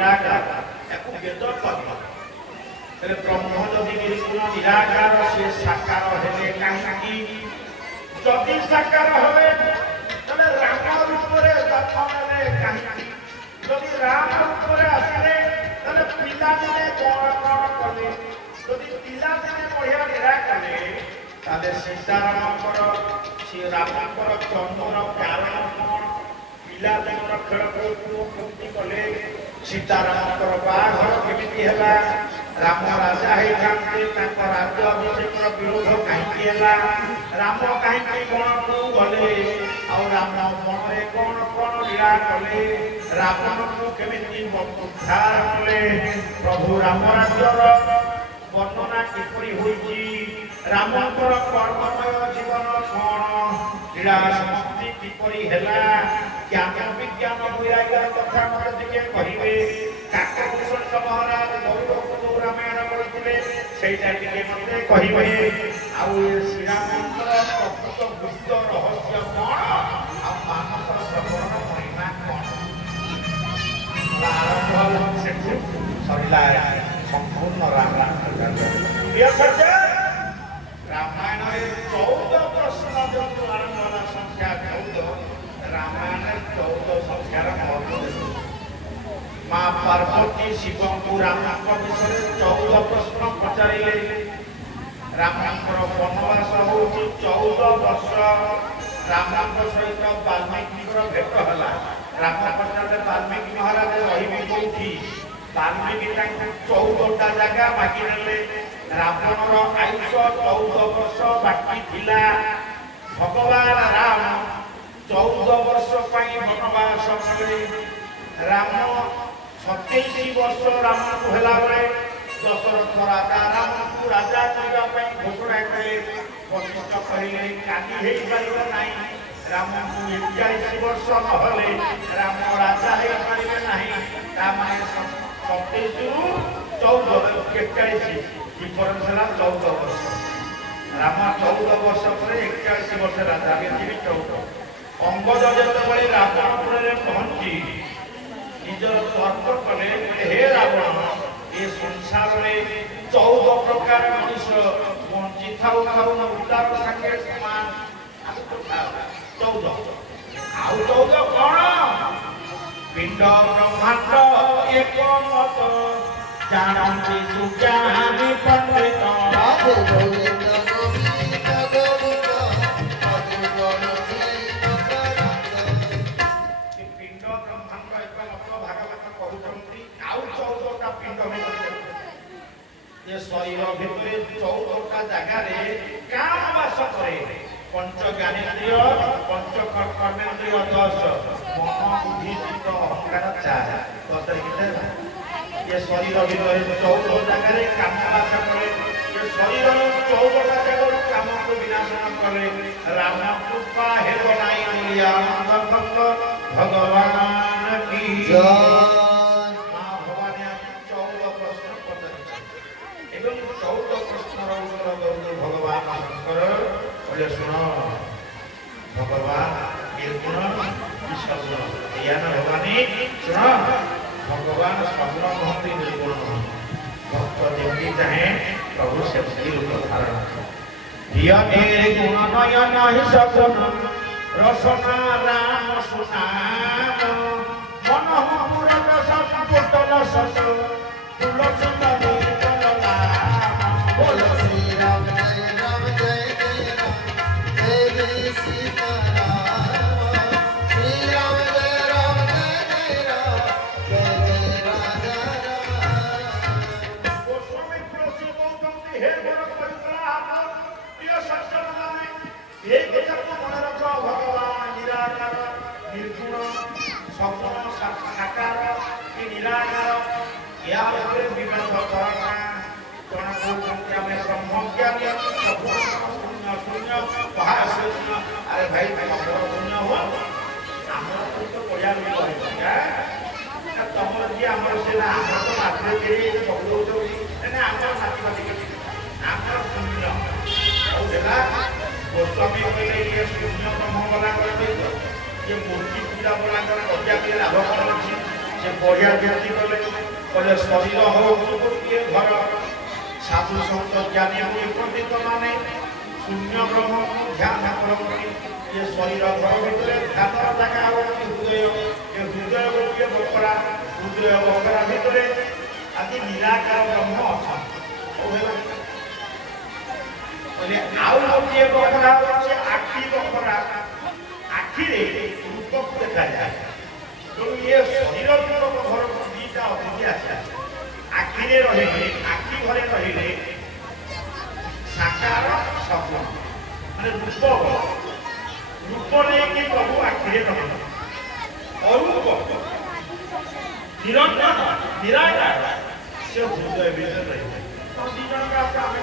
निराकार याकू वेद कहला तेरे ब्रह्म जदि निर्गुण निराकार से साकार हेले काहेकि जदि साकार हेले तले राम रूप रे जन्म नेले काहेकि जदि राम रूप रे आसिले तले पिला दिने कोन कले जदि पिला दिने बढ़िया निराकार ताले सीतारामकर श्री रामकर जन्मर कारण कोन पिला दिनर खेल को मुक्ति कले सीतारामकर बाघर केमिति हैला राम राजा हे थांते तांकर राज्य अभिषेक विरोध काहेकि हैला राम काहेकि कोन को गले आ राम मनरे कोन कोन लीला कले रावण को केमिति उद्धार कले प्रभु राम राज्यर वर्णना किपरि होइछि रामकर कर्ममय जीवन कोन लीला समाप्ति किपरि हैला ज्ञान विज्ञान वैराग्य कथा मत टिके कहिबे काकभूषण महाराज गौरव रामायण पढ़िथिले सेटा टिके मते कहिबे आ श्री रामचंद्र प्रकृत गुप्त रहस्य कोन आ मानव श्रवण महिमा कोन आरंभ से सरिला संपूर्ण रामायण प्रिय सज्जन रामायण 14 प्रश्न जो आरंभ होला संख्या 14 रामायण 14 संख्यार महत्व माँ पार्वती शिव को राम विषय 14 प्रश्न पचारे रामकर वनवास हूँ 14 वर्ष राम सहित वाल्मीकि भेट है राम पचारे वाल्मीकि महाराज रही कौटी वाल्मीकि 14टा जगह बाकी ने रावणर आयुष 14 वर्ष बाकी थिला भगवान राम 14 वर्ष वनवास कले राम 27 वर्ष राम को हेला बेले दशरथ राजा राम को राजा करबा घोषणा कले वशिष्ठ कहले काली हे परिबे नाही राम को 41 वर्ष नहले राम राजा हे परिबे नाही रामाय 27 रु 14 41 डिफरेंस हला 14 वर्ष राम 14 वर्ष पर 41 वर्ष राजा के 14 अंगद जतबे रावणपुर रे पहुंची निजर तर्क कले हे रावण ये संसार में 14 प्रकार मनुष्य बंची थाउ थाउ न उतार सके समान 14 आउ 14 कोन पिंड ब्रह्मांड एक मत जानन्ति सुज्ञानी पंडित शरीर भितर 14टा जगह काम वास करे पंच ज्ञानेन्द्रिय पंच कर्मेन्द्रिय 10 मन बुद्धि चित्त अहंकार 4 10 ये शरीर भितर 14 जगह काम वास करे ये शरीर 14टा जगह काम को विनाशन करे राम कृपा हे बनाई अमलिया भक्त भगवान की जय सुनो भगवान निर्गुण विश्वसुण ज्ञान भवानी सुनो भगवान स्वप्न महती निर्गुण भक्त जमी चाहे प्रभु से रूप धारण दिया मेरे गुण नयन ही सपन रसना राम सुनाम मन मुर रस पुटल सस तुलसी नदी चलला बोल श्री राम जय अरे भाई पुण्य हो तो बढ़िया तुम जी आम से मात्र पुण्य गोस्वामी कहले ये पुण्य ब्रह्म वाला ये मूर्ति पूजा वाला लाभ कौन अच्छी ସେ ବଢିଆ ଯୁକ୍ତି କଲେ କହିଲେ ଶରୀର ହଉଛି ଗୋଟିଏ ଘର ସାଧୁ ସନ୍ଥ ଜ୍ଞାନୀ ହୁଏ ପଣ୍ଡିତ ମାନେ ଶୂନ୍ୟ ବ୍ରହ୍ମକୁ ଧ୍ୟାନ କରନ୍ତି ଏ ଶରୀର ଘର ଭିତରେ ଧ୍ୟାନର ଜାଗା ହଉଛି ହୃଦୟ ଏ ହୃଦୟ ଗୋଟିଏ ବକରା ହୃଦୟ ବକରା ଭିତରେ ଆଜି ନିରାକାର ବ୍ରହ୍ମ ଅଛନ୍ତି ଆଉ ଗୋଟିଏ ବକରା ହଉଛି ଆଖି ବକରା ଆଖିରେ ରୂପକୁ ଦେଖାଯାଏ ତେଣୁ ଏ ଶରୀର ରୂପକ ଘରକୁ ଦିଟା ଅତିଥି ଆସେ ଆଖିରେ ରହିଲେ ଆଖି ଘରେ ରହିଲେ ସାକାର ସ୍ୱପ୍ନ ମାନେ ରୂପ ନେଇକି ପ୍ରଭୁ ଆଖିରେ ରହିଲେ ଅରୂପ ନିରଞ୍ଜନ ନିରାକାର ସେ ହୃଦୟ ଭିତରେ ରହିଲେ ଦି ଜଣଙ୍କ ଆମେ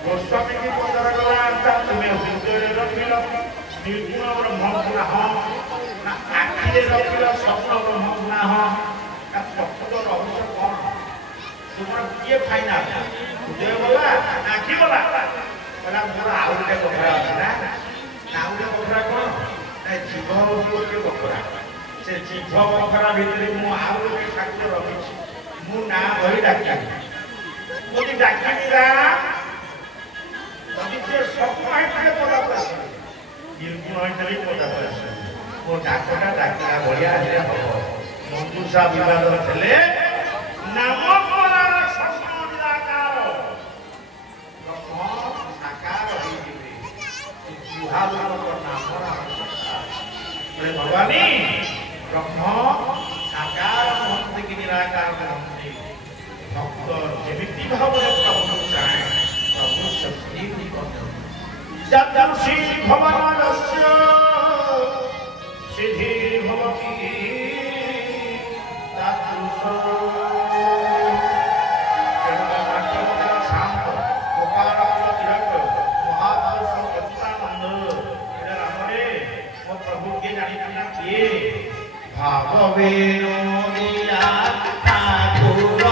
ଗୋସ୍ୱାମୀକି ପଚରାଗଲା ତୁମେ ହୃଦୟରେ ରଖିଲ ନିର୍ଗୁଣ ବ୍ରହ୍ମକୁ ହଁ ନା ଆଖିରେ ରଖିଲ ସ୍ୱପ୍ନ ବ୍ରହ୍ମକୁ ନା ହଁ ପ୍ରକୃତ ରହସ୍ୟ କଣ ତୁମର କିଏ ଫାଇନାଲ ହୃଦୟ ଗଲା ଆଖି ଗଲା କହିଲା ମୋର ଆଉ ଗୋଟେ ବଖରା ଅଛି ନା ଆଉ ଗୋଟେ ବଖରା କଣ ନା ଜୀବ ହଉଛି ଗୋଟେ ବଖରା ସେ ଜୀବ ବଖରା ଭିତରେ ମୁଁ ଆଉ ଗୋଟେ ଠାକୁର ରଖିଛି ମୁଁ ନାଁ ଧରି ଡାକିବି ଯଦି ଡାକିବି ଯଦି ସେ ସ୍ୱପ୍ନ ହେଇଥିଲେ ପଦାକୁ ଆସିବେ ନିର୍ଗୁଣ ହେଇଥିଲେ ପଦାକୁ ଆସିବେ ମୋ ଡାକଟା ଡାକିଲା ଭଳିଆ ହେଲେ ହବ ମନ୍ତୁଷା ବିବାଦ ଥିଲେ ନାମ ନିରାକାର ବ୍ରହ୍ମ ସାକାର ହେଇଯିବେ ନାମର ଭଗବାନୀ ବ୍ରହ୍ମ ସାକାର ହୁଅନ୍ତି କି ନିରାକାର ହୁଅନ୍ତି ଭକ୍ତ ଯେମିତି ଭାବରେ ପ୍ରଭୁ ଚାହେଁ ପ୍ରଭୁ ସେମିତି ଯଦୃଶୀ ଭବନସ୍ୟ ସିଦ୍ଧିର୍ଭବତି ତାଦୃଶ ଶାନ୍ତ ଗୋପାଳ ତିଳକ ମହାପୁରୁଷ ଅଚ୍ୟୁତାନନ୍ଦ ଏଇଟା ରାମରେ ମୋ ପ୍ରଭୁ କିଏ ଜାଣିଛୁ ନା କିଏ ଭାବ ବିନୋଦିଆ ଠାକୁର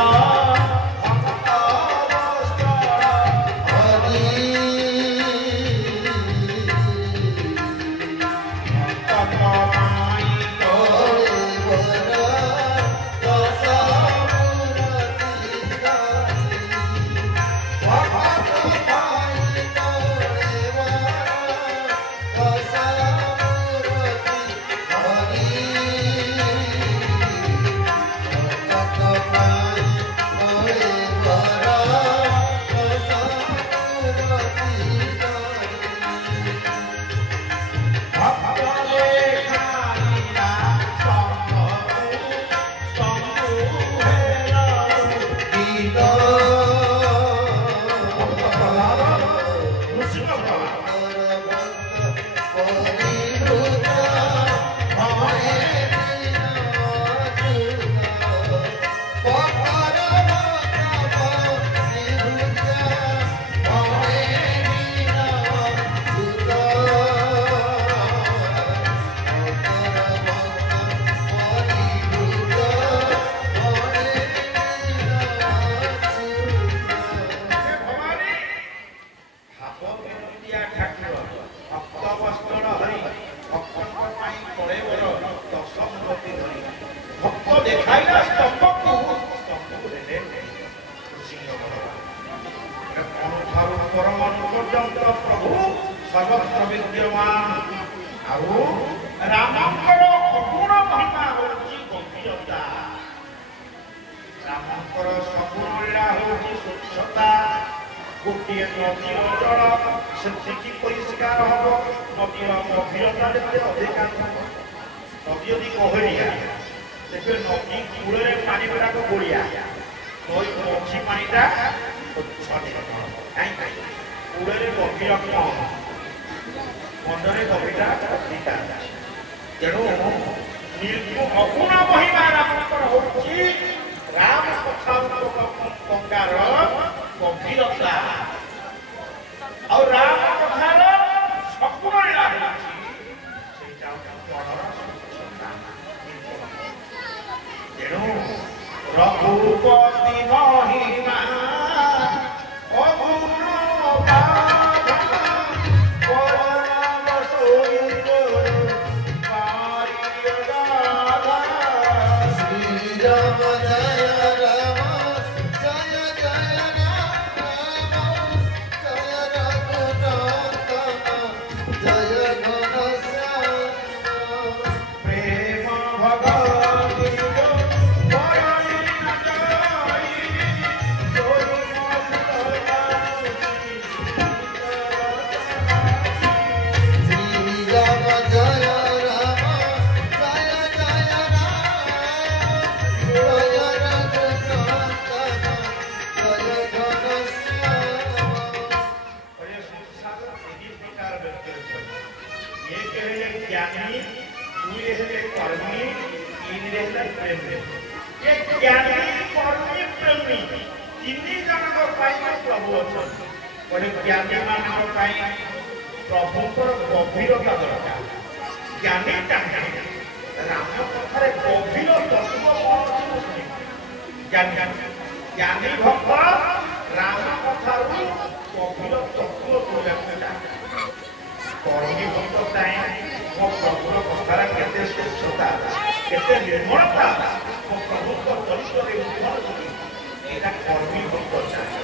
प्रभु सर्वत्र विद्यमान आउ रामंकर अगुण महिमा होची गंभीरता रामंकर सगुण लीला होची स्वच्छता गोटे नदीर जल सेतिकी परिष्कार हब नदीर गंभीरता जेते अधिकांश नदी यदि गहरिया देखिए नदी कूଳରେ पानी गुड़ाक गोड़िया नई मछी पानीटा कूଳରେ गभीर कम मंडरे गभीरता अधिका तेणु अगुण महिमा रामकर होची राम कथा गंगार गभीरता और राम कथार सगुण लीला तेणु रघुपति महिमा अगुण ভগবতী বরণী না জয়ী তোরি শ্রীরাম জয় রাম জয় জয় রাম জয় রঘুনন্দন জয় ঘনশ্যাম। और ये संसार इसी प्रकार व्यक्त होते हैं। ये कहले ज्ञानी, दूसरे कहले कर्मी, तीन कहले प्रेमी। ये ज्ञानी, कर्मी, प्रेमी तीन जन को पाई प्रभु अछन। और ज्ञानी मान को पाई प्रभु पर गभीरता दरकार। ज्ञानी चाहे राम कथारे गभीर तत्व कौन ज्ञानी ज्ञानी भक्त राम कथारू गभीर तत्व बोलता कर्मी भक्त चाहे मो प्रभुर कथार केते स्वच्छता केते निर्मलता मो प्रभु चरित्र यहाँ कर्मी भक्त चाहे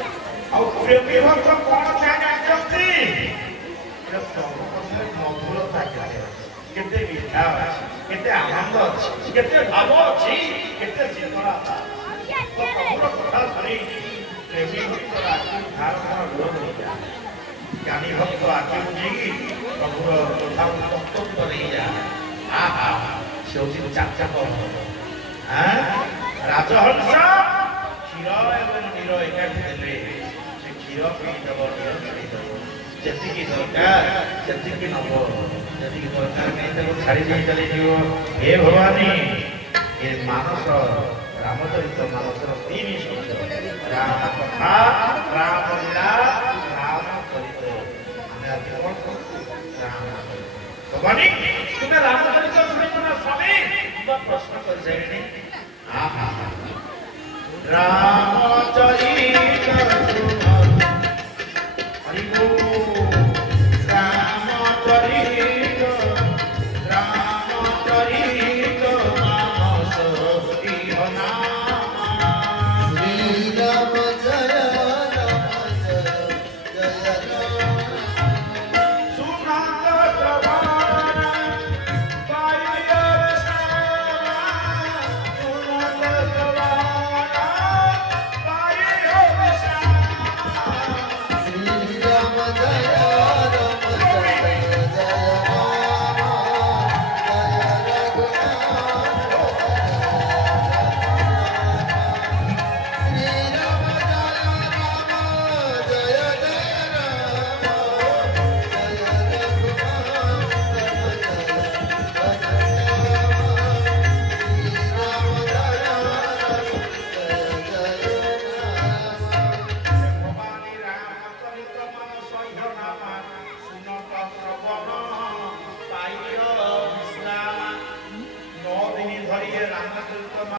और प्रेमी भक्त कौन चाहे जानते प्रभु कथार मधुरता केते मिठा केते आनंद अच्छी केते भाव अच्छी केते चेतना प्रभुर कथा शुणी प्रेमी भक्त आखि धारण विरोध हो जाए ज्ञानी भक्त आखि बुझेगी प्रभुर कथा तत्व नहीं जाए आहा से हूँ चाचक राजहंस क्षीर एवं नीर एकाठी देले से क्षीर पीदेव नीर छाड़देव जी दरकार जी नब जी दरकार नहीं छाड़ी चली हे भवानी ये मानस रामचरित मानसर तीन शब्द राम कथा राम लीला राम चरित भवानी तुम्हें रामचरित सुनित ना स्वामी प्रश्न कर जाए रामचरित